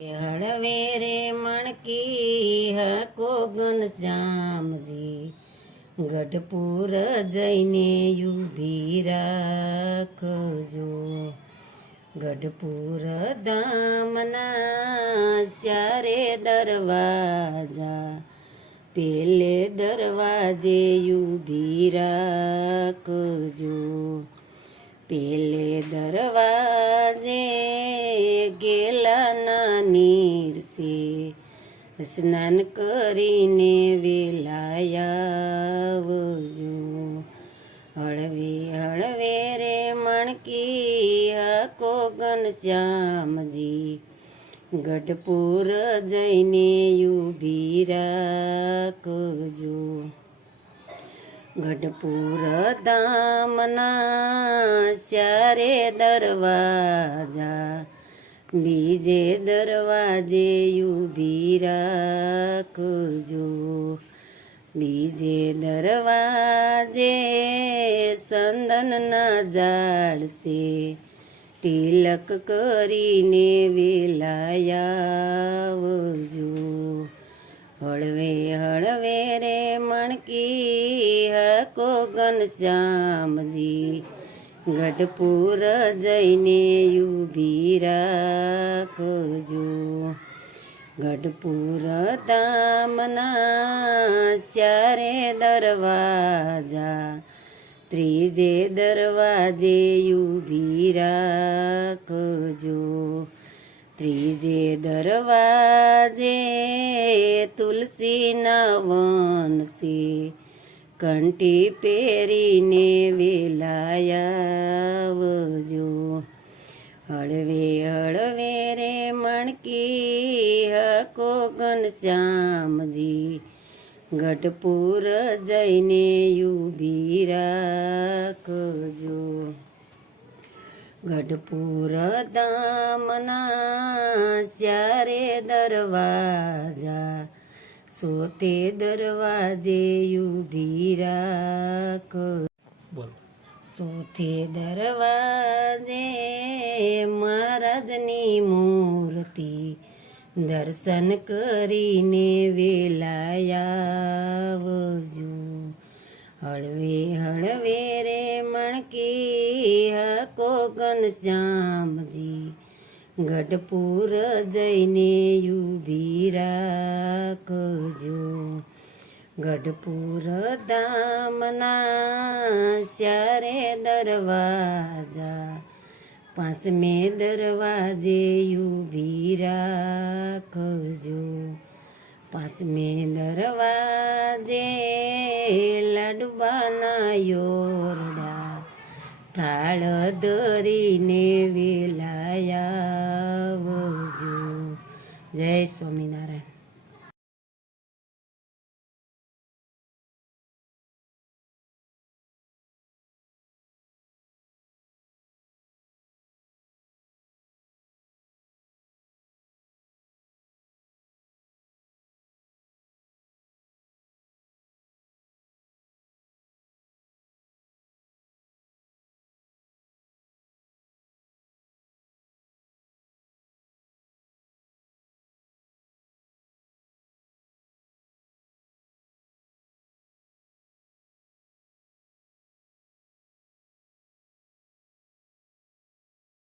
હળવે રે મણકી હાકો ઘનશ્યામજી ગઢપુર જઈને ઊભી રાખજો। ગઢપુર ધામના ચારે દરવાજા પેલે દરવાજે ઊભી રાખજો। પેલે દરવાજે ગેલાના નીરસે સ્નાન કરીને વેલાયાવજો। હળવે હળવે રે મણકી હાકો ઘનશ્યામજી ગઢપુર જઈને ઊભી રાખજો। ગઢપુર ધામના ચારે દરવાજા બીજે દરવાજે ઊભી રાખજો। બીજે દરવાજે સંદનના ઝાડ છે તિલક કરીને વેલાયાવજો। હળવે હળવે રે મણકી હાકો ઘનશ્યામજી ગઢપુર જઈને ઊભી રાખજો। ગઢપુર ધામના ચારે દરવાજા ત્રીજે દરવાજે ઊભી રાખજો। ત્રીજે દરવાજે તુલસીના વન છે કંઠી પહેરીને વેલાયાવજો। હળવે હળવે રે મણકી હાકો ઘનશ્યામજી ગઢપુર જઈને ઊભી રાખજો। ગઢપુર ધામના ચારે દરવાજા સોતે દરવાજે ઊભી રાખજો। સોતે દરવાજે મહારાજની મૂર્તિ દર્શન કરીને વેલાયાવજો। હળવે હળવે રે મણકી હાકો ઘનશ્યામજી ગઢપુર જઈને ઊભી રાખજો। ગઢપુર ધામના ચારે દરવાજા પાંચમે દરવાજે ઊભી રાખજો। પાંચમે દરવાજે લાડુબાના યોરડા થાળ ધરીને વેલાયાવજો। જય સ્વામિનારાયણ।